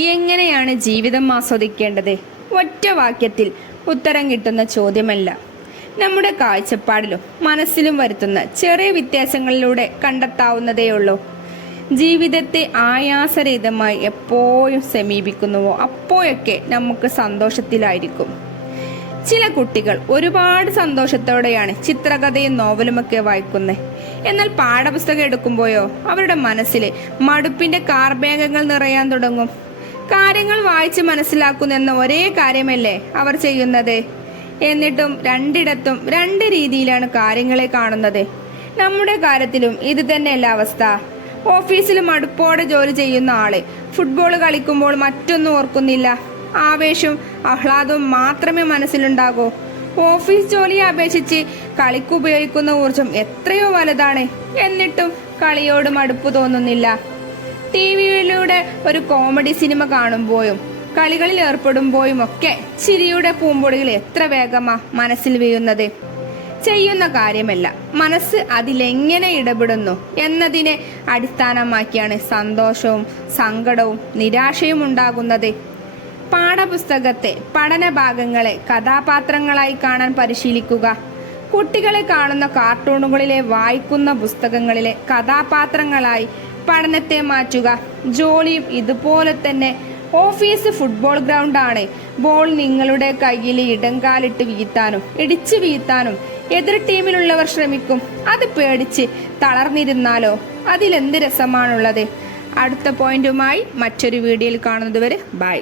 എങ്ങനെയാണ് ജീവിതം ആസ്വദിക്കേണ്ടത്? ഒറ്റ വാക്യത്തിൽ ഉത്തരം കിട്ടുന്ന ചോദ്യമല്ല. നമ്മുടെ കാഴ്ചപ്പാടിലും മനസ്സിലും വരുത്തുന്ന ചെറിയ വ്യത്യാസങ്ങളിലൂടെ കണ്ടെത്താവുന്നതേയുള്ളൂ. ജീവിതത്തെ ആയാസരഹിതമായി എപ്പോഴും സമീപിക്കുന്നുവോ അപ്പോഴൊക്കെ നമുക്ക് സന്തോഷത്തിലായിരിക്കും. ചില കുട്ടികൾ ഒരുപാട് സന്തോഷത്തോടെയാണ് ചിത്രകഥയും നോവലുമൊക്കെ വായിക്കുന്നത്. എന്നാൽ പാഠപുസ്തകം എടുക്കുമ്പോഴോ അവരുടെ മനസ്സിൽ മടുപ്പിന്റെ കാർമേഘങ്ങൾ നിറയാൻ തുടങ്ങും. കാര്യങ്ങൾ വായിച്ച് മനസ്സിലാക്കുന്നെന്ന ഒരേ കാര്യമല്ലേ അവർ ചെയ്യുന്നത്. എന്നിട്ടും രണ്ടിടത്തും രണ്ട് രീതിയിലാണ് കാര്യങ്ങളെ കാണുന്നത്. നമ്മുടെ കാര്യത്തിലും ഇത് തന്നെയല്ല അവസ്ഥ. ഓഫീസിൽ മടുപ്പോടെ ജോലി ചെയ്യുന്ന ആള് ഫുട്ബോൾ കളിക്കുമ്പോൾ മറ്റൊന്നും ഓർക്കുന്നില്ല. ആവേശവും ആഹ്ലാദവും മാത്രമേ മനസ്സിലുണ്ടാകൂ. ഓഫീസ് ജോലിയെ അപേക്ഷിച്ച് കളിക്ക് ഉപയോഗിക്കുന്ന ഊർജം എത്രയോ വലുതാണ്. എന്നിട്ടും കളിയോട് മടുപ്പ് തോന്നുന്നില്ല. ടിവിയിലൂടെ ഒരു കോമഡി സിനിമ കാണുമ്പോഴും കളികളിൽ ഏർപ്പെടുമ്പോഴും ഒക്കെ ചിരിയുടെ പൂമ്പൊടികൾ എത്ര വേഗമാ മനസ്സിൽ വീഴുന്നത്. ചെയ്യുന്ന കാര്യമല്ല, മനസ്സ് അതിലെങ്ങനെ ഇടപെടുന്നു എന്നതിനെ അടിസ്ഥാനമാക്കിയാണ് സന്തോഷവും സങ്കടവും നിരാശയും ഉണ്ടാകുന്നത്. പാഠപുസ്തകത്തെ പഠന ഭാഗങ്ങളെ കഥാപാത്രങ്ങളായി കാണാൻ പരിശീലിക്കുക. കുട്ടികളെ കാണുന്ന കാർട്ടൂണുകളിലെ വായിക്കുന്ന പുസ്തകങ്ങളിലെ കഥാപാത്രങ്ങളായി പഠനത്തെ മാറ്റുക. ജോലിയും ഇതുപോലെ തന്നെ. ഓഫീസ് ഫുട്ബോൾ ഗ്രൗണ്ടാണ്. ബോൾ നിങ്ങളുടെ കയ്യിൽ ഇടങ്കാലിട്ട് വീഴ്ത്താനും ഇടിച്ചു വീഴ്ത്താനും എതിർ ടീമിലുള്ളവർ ശ്രമിക്കും. അത് പേടിച്ച് തളർന്നിരുന്നാലോ അതിലെന്ത് രസമാണുള്ളത്. അടുത്ത പോയിന്റുമായി മറ്റൊരു വീഡിയോയിൽ കാണുന്നതുവരെ ബൈ.